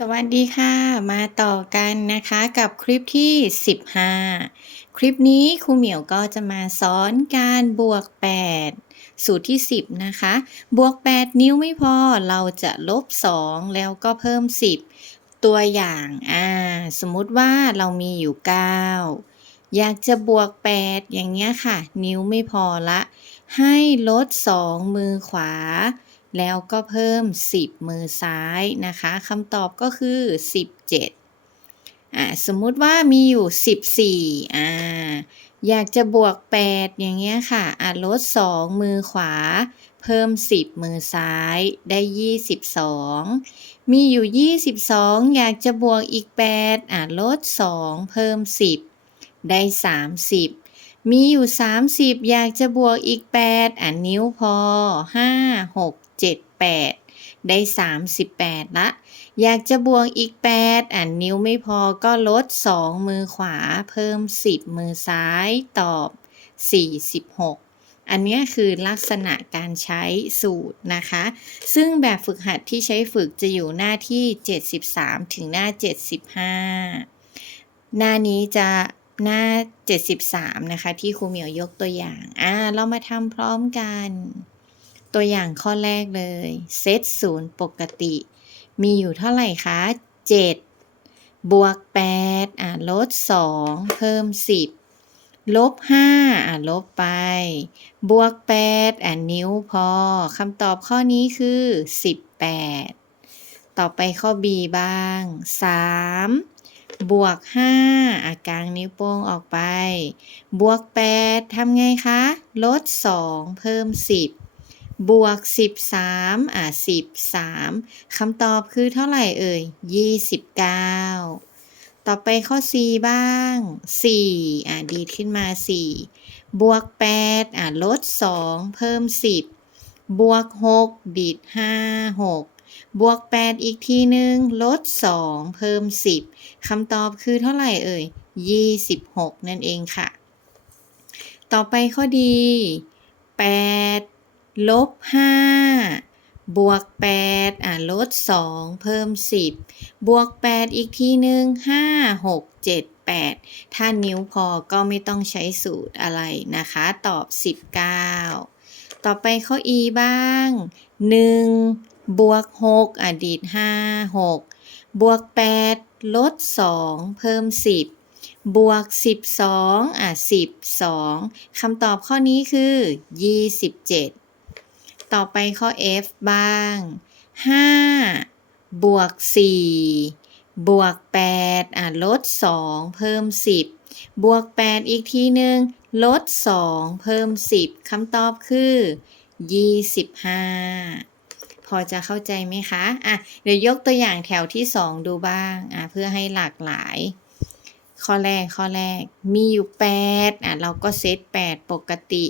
สวัสดีค่ะ มาต่อกันนะคะกับคลิปที่ 15 คลิปนี้ครูเหมียวก็จะมาสอนการบวก 8 สูตรที่ 10 นะคะ บวก 8 นิ้วไม่พอเราจะลบ 2 แล้วก็เพิ่ม 10 ตัวอย่างอ่าสมมุติว่าเรามีอยู่ 9 อยากจะบวก 8 อย่างเงี้ยค่ะ นิ้วไม่พอละ ให้ลด 2 มือขวา แล้วก็เพิ่ม 10 มือซ้ายนะคะคำตอบก็คือ 17อ่าสมมุติว่ามีอยู่ 14อ่าอยากจะบวก 8 อย่างเงี้ยค่ะอ่าลด 2 มือขวา เพิ่ม 10 มือซ้ายได้ 22 มีอยู่ 22 อยากจะบวกอีก 8อ่าลด 2 เพิ่ม 10 ได้ 30 มีอยู่ 30 อยากจะบวกอีก 8 อะนิ้วพอ 5 6 7 8 ได้ 38 ละ อยากจะบวกอีก 8 อะนิ้วไม่พอก็ลด 2 มือขวา เพิ่ม 10 มือซ้ายตอบ 46อันนี้คือลักษณะการใช้สูตรนะคะ ซึ่งแบบฝึกหัดที่ใช้ฝึกจะอยู่หน้าที่ 73 ถึงหน้า 75 หน้านี้จะ หน้า 73 นะคะ ที่ครูเหมียวยกตัวอย่าง อ่า เรามาทำพร้อมกัน ตัวอย่างข้อแรกเลย เซตศูนย์ปกติ มีอยู่เท่าไหร่คะ 7 บวก 8 อ่าลด 2 เพิ่ม 10 ลบ 5 อ่าลบไป บวก 8 อ่านิ้วพอ คำตอบข้อนี้คือ 18 ต่อไปข้อ B บ้าง 3 บวก5อากางนิ้วโป้งออกไป บวก8ทำไงคะ ลด2เพิ่ม10บวก13อ่า13คำตอบคือเท่าไหร่เอ่ย29ต่อไปข้อ C บ้าง 4 อ่าดีขึ้นมา 4 บวก 8 อ่าลด 2 เพิ่ม 10 บวก 6 ดีด 5 6 บวก 8 อีกทีหนึ่งลด 2 เพิ่ม 10 คำตอบคือเท่าไหร่เอ่ย 26 นั่นเองค่ะ ต่อไปข้อดี 8 ลบ 5 บวก 8 อ่าลด 2 เพิ่ม 10 บวก 8 อีกทีหนึ่ง5 6 7 8 ถ้านิ้วพอก็ไม่ต้องใช้สูตรอะไรนะคะ ตอบ 19 ต่อไปข้อ e บ้าง 1 บวก6อดีต5 6บวก8ลด2เพิ่ม10บวก12อะ12คำตอบข้อนี้คือ27ต่อไปข้อ F บ้าง5บวก4บวก8อะลด2เพิ่ม10บวก8อีกทีหนึ่งลด2เพิ่ม10คำตอบคือ25 พอจะเข้าใจไหมคะอะเดี๋ยวยกตัวอย่างแถวที่ 2 ดูบ้างอะเพื่อให้หลากหลาย ข้อแรกข้อแรก มีอยู่8อะเราก็เซต8 ปกติ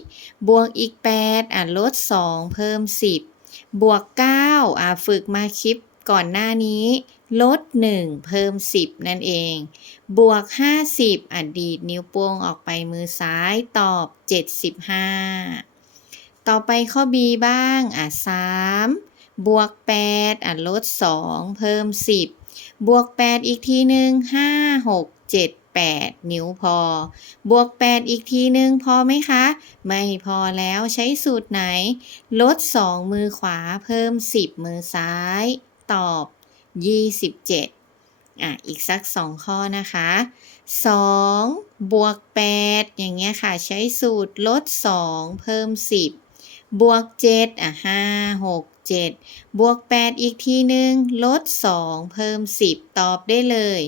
บวกอีก8อะลด 2 เพิ่ม 10 บวก9อะฝึกมาคลิปก่อนหน้านี้ลด 1 เพิ่ม 10 นั่นเอง บวก 50อะดีดนิ้วโป้งออกไปมือซ้ายตอบ 75 ต่อไปข้อ B บ้าง อะ 3 บวก 8อะลด 2 เพิ่ม 10 บวก 8 อีกทีหนึ่ง5 6 7 8 นิ้วพอ บวก 8 อีกทีหนึ่งพอไหมคะ ไม่พอแล้วใช้สูตรไหน ลด 2 มือขวาเพิ่ม 10 มือซ้าย ตอบ 27 อะ อีกสัก 2 ข้อนะคะ 2 บวก 8 อย่างเงี้ยค่ะ ใช้สูตรลด 2 เพิ่ม 10 บวก 7 อะ 5 6 7 บวก 8 อีกทีหนึ่งลด 2 เพิ่ม 10 ตอบได้เลย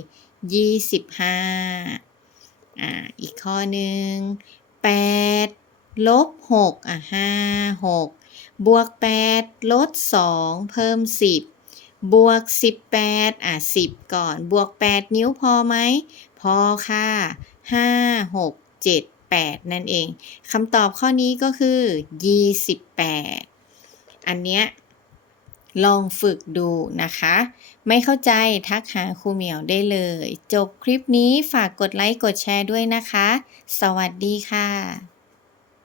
25อ่าอีกข้อหนึ่ง8ลบ6อะ5 6 บวก 8 ลด 2 เพิ่ม 10 บวก 18อะ10 ก่อน บวก 8 นิ้วพอไหม พอค่ะ 5 6 7 8 นั่นเองคำตอบข้อนี้ก็คือ 28 อันเนี้ย ลองฝึกดูนะคะ ไม่เข้าใจทักหาครูเหมียวได้เลย จบคลิปนี้ฝากกดไลค์กดแชร์ด้วยนะคะ สวัสดีค่ะ